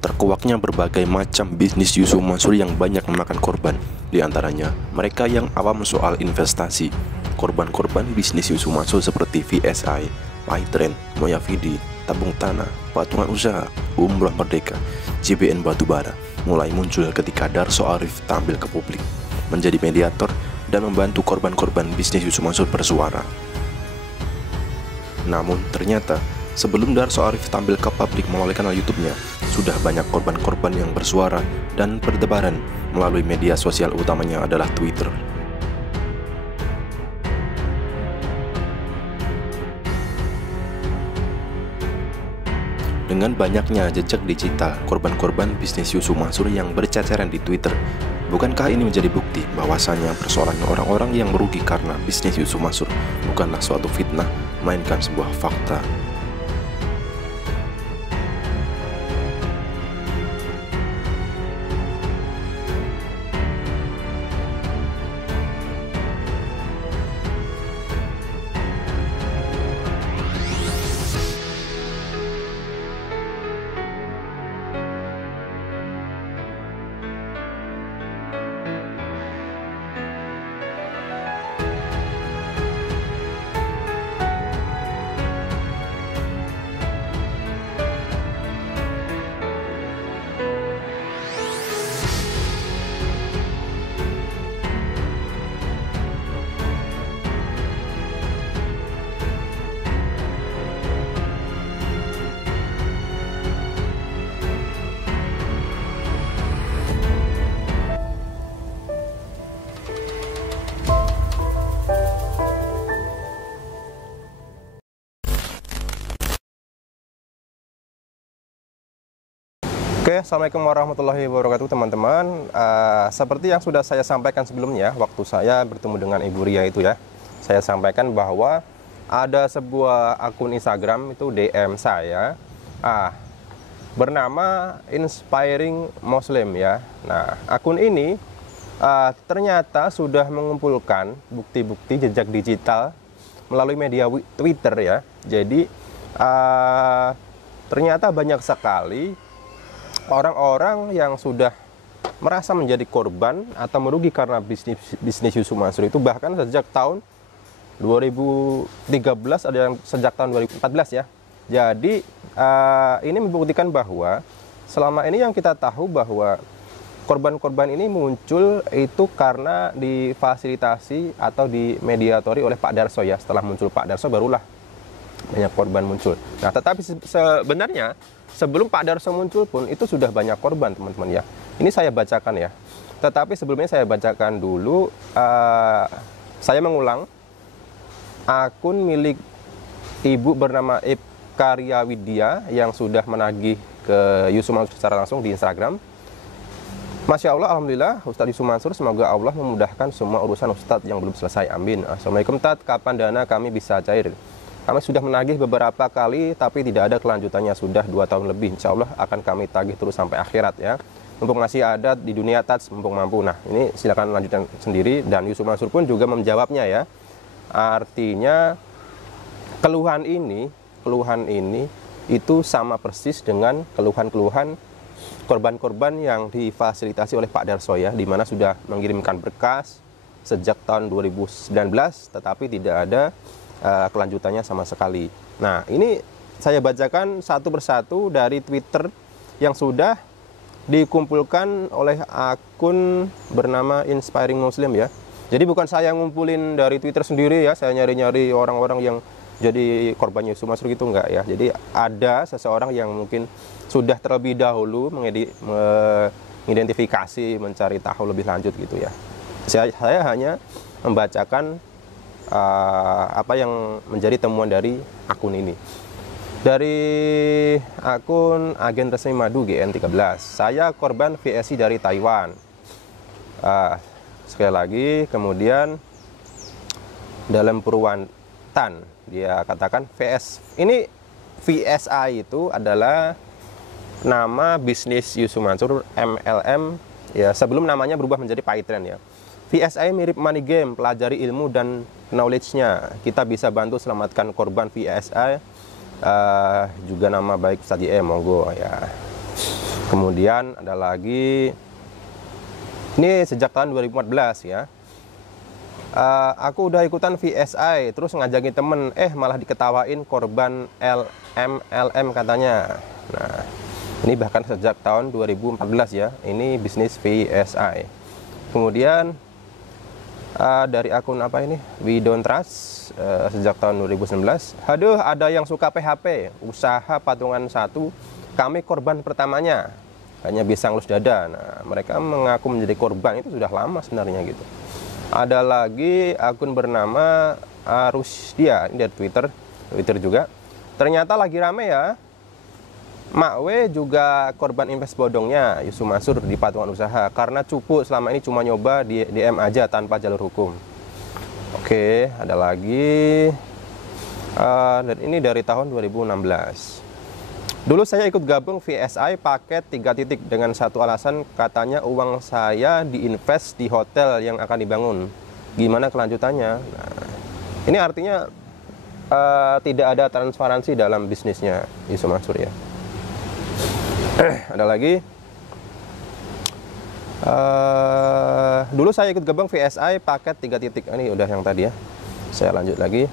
Terkuaknya berbagai macam bisnis Yusuf Mansur yang banyak memakan korban. Di antaranya, mereka yang awam soal investasi. Korban-korban bisnis Yusuf Mansur seperti VSI, Paytrend, Moyavidi, Tabung Tanah, Patungan Usaha, Umroh Merdeka, JBN Batubara mulai muncul ketika Darso Arif tampil ke publik, menjadi mediator dan membantu korban-korban bisnis Yusuf Mansur bersuara. Namun ternyata, sebelum Darso Arif tampil ke publik melalui kanal YouTube-nya, sudah banyak korban-korban yang bersuara dan berdebaran melalui media sosial utamanya adalah Twitter. Dengan banyaknya jejak digital korban-korban bisnis Yusuf Mansur yang berceceran di Twitter, bukankah ini menjadi bukti bahwasannya persoalannya orang-orang yang merugi karena bisnis Yusuf Mansur bukanlah suatu fitnah, melainkan sebuah fakta? Oke, Assalamualaikum warahmatullahi wabarakatuh teman-teman. Seperti yang sudah saya sampaikan sebelumnya, waktu saya bertemu dengan Ibu Ria itu ya, saya sampaikan bahwa ada sebuah akun Instagram itu DM saya, bernama Inspiring Muslim ya. Nah, akun ini ternyata sudah mengumpulkan bukti-bukti jejak digital melalui media Twitter ya. Jadi ternyata banyak sekali orang-orang yang sudah merasa menjadi korban atau merugi karena bisnis Yusuf Mansur itu bahkan sejak tahun 2013, ada yang sejak tahun 2014 ya. Jadi ini membuktikan bahwa selama ini yang kita tahu bahwa korban-korban ini muncul itu karena difasilitasi atau dimediatori oleh Pak Darso ya. Setelah muncul Pak Darso barulah banyak korban muncul. Nah, tetapi sebenarnya sebelum Pak Darso muncul pun itu sudah banyak korban teman-teman ya. Ini saya bacakan ya. Tetapi sebelumnya saya bacakan dulu, saya mengulang akun milik ibu bernama Karya Widya yang sudah menagih ke Yusuf Mansur secara langsung di Instagram. Masya Allah, Alhamdulillah, Ustadz Yusuf Mansur, semoga Allah memudahkan semua urusan Ustadz yang belum selesai, amin. Assalamualaikum Tat, kapan dana kami bisa cair? Kami sudah menagih beberapa kali, tapi tidak ada kelanjutannya, sudah 2 tahun lebih. Insya Allah akan kami tagih terus sampai akhirat ya. Mumpung masih ada di dunia Tats, mumpung mampu. Nah, ini silakan lanjutkan sendiri. Dan Yusuf Mansur pun juga menjawabnya ya. Artinya keluhan ini itu sama persis dengan keluhan-keluhan korban-korban yang difasilitasi oleh Pak Darso ya, di mana sudah mengirimkan berkas sejak tahun 2019, tetapi tidak ada kelanjutannya sama sekali. Nah, ini saya bacakan satu persatu dari Twitter yang sudah dikumpulkan oleh akun bernama Inspiring Muslim ya. Jadi bukan saya ngumpulin dari Twitter sendiri ya, saya nyari-nyari orang-orang yang jadi korbannya Yusuf Mansur gitu, enggak ya. Jadi ada seseorang yang mungkin sudah terlebih dahulu mengidentifikasi, mencari tahu lebih lanjut gitu ya. Saya hanya membacakan apa yang menjadi temuan dari akun ini. Dari akun Agen Resmi Madu GN13, saya korban VSI dari Taiwan. Sekali lagi, kemudian dalam Purwantan dia katakan ini VSI itu adalah nama bisnis Yusuf Mansur MLM ya, sebelum namanya berubah menjadi Paytrend ya. VSI mirip money game, pelajari ilmu dan knowledge-nya. Kita bisa bantu selamatkan korban VSI. Juga nama baik Ustadz YM, monggo ya. Kemudian ada lagi, ini sejak tahun 2014 ya. Aku udah ikutan VSI, terus ngajakin temen, malah diketawain korban LM katanya. Nah, ini bahkan sejak tahun 2014 ya, ini bisnis VSI. Kemudian dari akun apa ini, We Don't Trust, sejak tahun 2019. Aduh, ada yang suka PHP, usaha patungan 1, kami korban pertamanya, hanya bisa ngelus dada. Nah, mereka mengaku menjadi korban itu sudah lama sebenarnya gitu. Ada lagi akun bernama Arusdia, ini dari Twitter juga. Ternyata lagi rame ya. Mak W juga korban invest bodongnya Yusuf Mansur di patungan usaha karena cupu selama ini cuma nyoba di DM aja tanpa jalur hukum. Oke, ada lagi. Dan ini dari tahun 2016. Dulu saya ikut gabung VSI paket 3 titik dengan satu alasan, katanya uang saya diinvest di hotel yang akan dibangun. Gimana kelanjutannya? Nah, ini artinya tidak ada transparansi dalam bisnisnya Yusuf Mansur ya. Ada lagi. Dulu saya ikut gabung VSI paket 3 titik. Ini udah yang tadi ya. Saya lanjut lagi.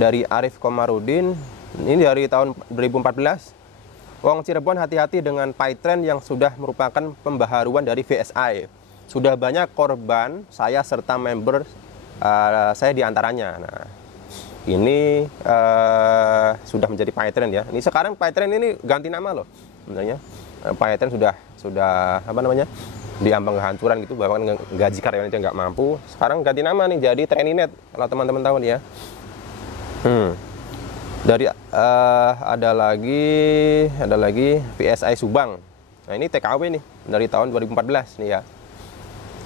Dari Arif Komarudin. Ini dari tahun 2014. Wong Cirebon hati-hati dengan PayTrend yang sudah merupakan pembaharuan dari VSI. Sudah banyak korban saya serta member saya diantaranya. Nah, ini sudah menjadi PayTrend ya. Ini sekarang PayTrend ini ganti nama loh. Sebenarnya PayTrend sudah apa namanya, diambang kehancuran gitu, bahkan gaji karyawan itu nggak mampu. Sekarang ganti nama nih jadi Treninet, kalau teman-teman tahu nih ya. Dari ada lagi VSI Subang. Nah, ini TKW nih dari tahun 2014 nih ya.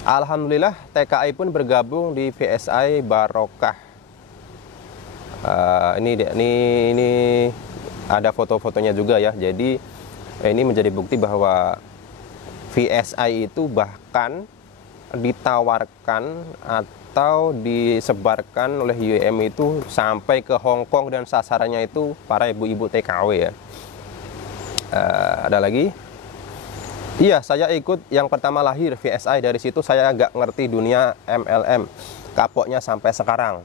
Alhamdulillah TKI pun bergabung di VSI Barokah. Ini ada foto-fotonya juga ya. Jadi ini menjadi bukti bahwa VSI itu bahkan ditawarkan atau disebarkan oleh UIM itu sampai ke Hong Kong dan sasarannya itu para ibu-ibu TKW ya. Ada lagi. Iya, saya ikut yang pertama lahir VSI, dari situ saya agak ngerti dunia MLM, kapoknya sampai sekarang.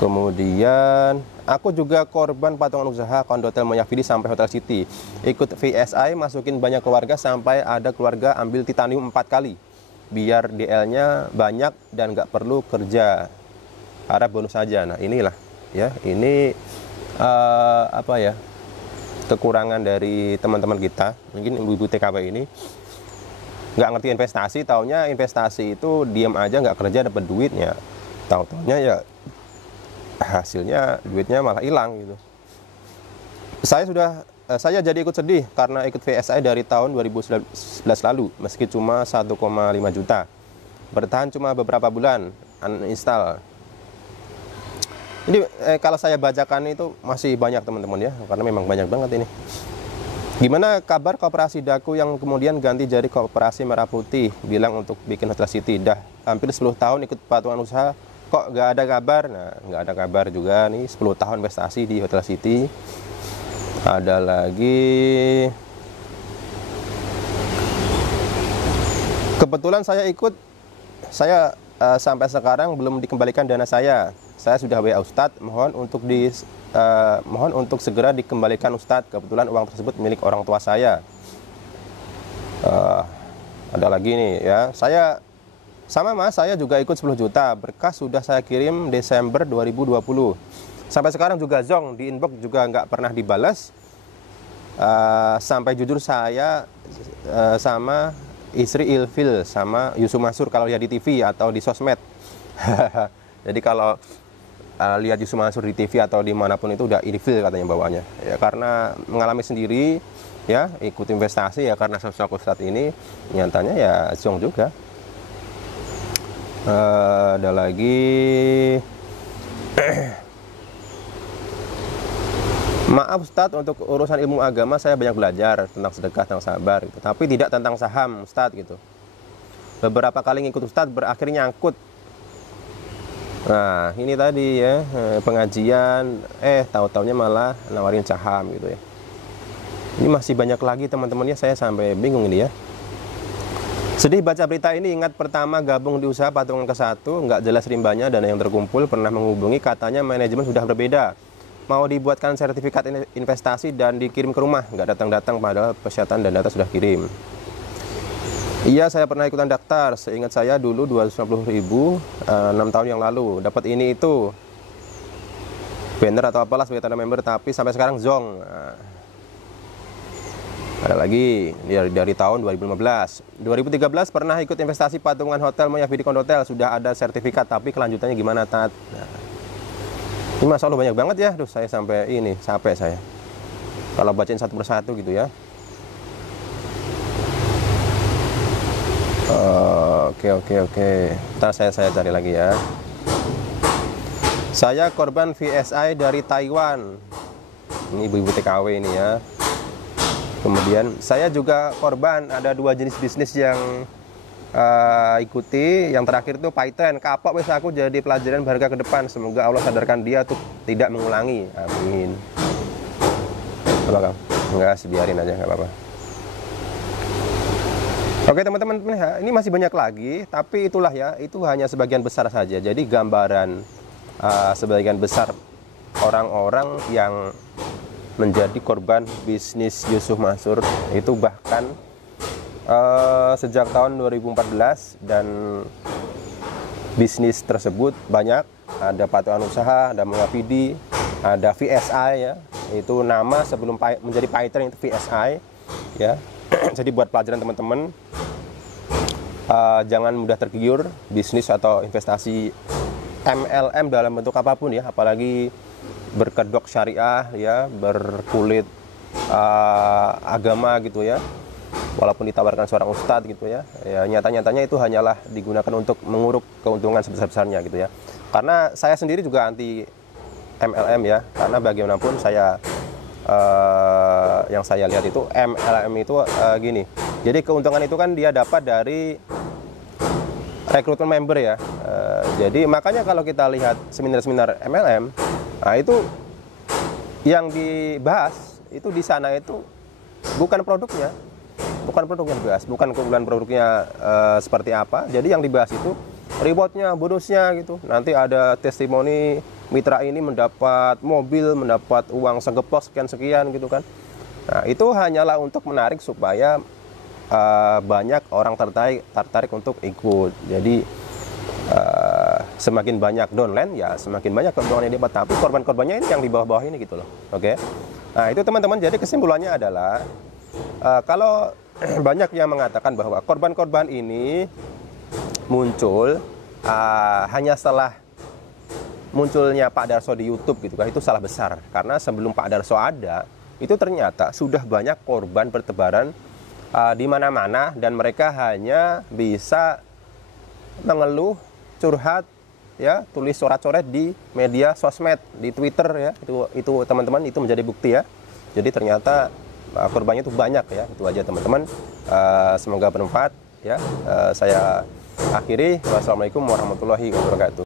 Kemudian aku juga korban patungan usaha kondotel Moyavidi sampai Hotel City. Ikut VSI masukin banyak keluarga sampai ada keluarga ambil titanium 4 kali. Biar DL-nya banyak dan nggak perlu kerja. Harap bonus saja. Nah, inilah ya, ini apa ya, kekurangan dari teman-teman kita. Mungkin ibu-ibu TKW ini nggak ngerti investasi, taunya investasi itu diam aja nggak kerja dapat duitnya. Tahu-taunya ya hasilnya duitnya malah hilang gitu. Saya jadi ikut sedih karena ikut VSI dari tahun 2011 lalu, meski cuma 1,5 juta. Bertahan cuma beberapa bulan, uninstall. Jadi kalau saya bacakan itu masih banyak teman-teman ya, karena memang banyak banget ini. Gimana kabar koperasi Daku yang kemudian ganti jadi koperasi Merah Putih, bilang untuk bikin Hotel City. Dah hampir 10 tahun ikut patungan usaha, kok nggak ada kabar? Nah, nggak ada kabar juga nih, 10 tahun investasi di Hotel City. Ada lagi. Kebetulan saya ikut, sampai sekarang belum dikembalikan dana saya. Saya sudah WA Ustadz, mohon untuk segera dikembalikan Ustadz. Kebetulan uang tersebut milik orang tua saya. Ada lagi nih ya, saya sama mas, saya juga ikut 10 juta. Berkas sudah saya kirim Desember 2020. Sampai sekarang juga zong, di inbox juga nggak pernah dibalas. Sampai jujur saya sama istri ilfil sama Yusuf Mansur kalau lihat di TV atau di sosmed. Jadi kalau lihat Yusuf Mansur di TV atau dimanapun itu udah ilfil katanya bawaannya. Ya karena mengalami sendiri ya, ikut investasi ya, karena sosok Ustadz ini nyatanya ya zong juga. Ada lagi. Maaf Ustadz, untuk urusan ilmu agama saya banyak belajar tentang sedekah, tentang sabar gitu. Tapi tidak tentang saham Ustadz gitu. Beberapa kali ngikut Ustadz berakhir nyangkut. Nah ini tadi ya, pengajian tahu-taunya malah nawarin saham gitu ya. Ini masih banyak lagi teman-temannya, saya sampai bingung ini ya. Sedih baca berita ini, ingat pertama gabung di usaha patungan ke satu, nggak jelas rimbanya, dana yang terkumpul, pernah menghubungi, katanya manajemen sudah berbeda. Mau dibuatkan sertifikat investasi dan dikirim ke rumah, nggak datang-datang padahal persyaratan dan data sudah kirim. Iya, saya pernah ikutan daftar, seingat saya dulu 250.000, 6 tahun yang lalu, dapat ini itu, banner atau apalah sebagai tanda member, tapi sampai sekarang zong. Ada lagi dari tahun 2015. 2013 pernah ikut investasi patungan hotel Moya Vidikon Hotel, sudah ada sertifikat, tapi kelanjutannya gimana, Tat? Nah, ini Masya Allah banyak banget ya. Duh, saya sampai ini capek saya kalau bacain satu persatu gitu ya. Oke. Ntar saya cari lagi ya. Saya korban VSI dari Taiwan. Ini ibu-ibu TKW ini ya. Kemudian saya juga korban, ada 2 jenis bisnis yang ikuti. Yang terakhir itu Python, kapok wes aku jadi pelajaran berharga ke depan. Semoga Allah sadarkan dia untuk tidak mengulangi. Amin. Apa Kang? Enggak, biarin aja, nggak apa-apa. Oke teman-teman, ini masih banyak lagi, tapi itulah ya, itu hanya sebagian besar saja. Jadi gambaran sebagian besar orang-orang yang menjadi korban bisnis Yusuf Mansur itu bahkan sejak tahun 2014, dan bisnis tersebut banyak, ada patungan usaha, ada Mengapidi, ada VSI ya, itu nama sebelum menjadi Python itu VSI ya. Jadi buat pelajaran teman-teman, jangan mudah tergiur bisnis atau investasi MLM dalam bentuk apapun ya, apalagi berkedok syariah ya, berkulit agama gitu ya, walaupun ditawarkan seorang ustadz gitu ya, nyata-nyatanya itu hanyalah digunakan untuk menguruk keuntungan sebesar-besarnya gitu ya. Karena saya sendiri juga anti MLM ya, karena bagaimanapun saya yang saya lihat itu MLM itu gini, jadi keuntungan itu kan dia dapat dari rekrutmen member ya. Jadi makanya kalau kita lihat seminar-seminar MLM, nah itu yang dibahas itu di sana itu bukan produknya, bukan produk yang dibahas, bukan keunggulan produknya seperti apa. Jadi yang dibahas itu rewardnya, bonusnya gitu. Nanti ada testimoni mitra ini mendapat mobil, mendapat uang segepok sekian-sekian gitu kan. Nah itu hanyalah untuk menarik supaya banyak orang tertarik untuk ikut. Jadi semakin banyak downline ya semakin banyak keuntungan yang didapat, tapi korban-korbannya ini yang di bawah-bawah ini gitu loh. Oke. Nah itu teman-teman, jadi kesimpulannya adalah kalau banyak yang mengatakan bahwa korban-korban ini muncul hanya setelah munculnya Pak Darso di YouTube gitu kan, itu salah besar. Karena sebelum Pak Darso ada, itu ternyata sudah banyak korban bertebaran di mana-mana, dan mereka hanya bisa mengeluh, curhat ya, tulis coret-coret di media sosmed, di Twitter ya. Itu teman-teman, itu menjadi bukti ya. Jadi ternyata korbannya itu banyak ya. Itu aja teman-teman. Semoga bermanfaat ya. Saya akhiri. Wassalamualaikum warahmatullahi wabarakatuh.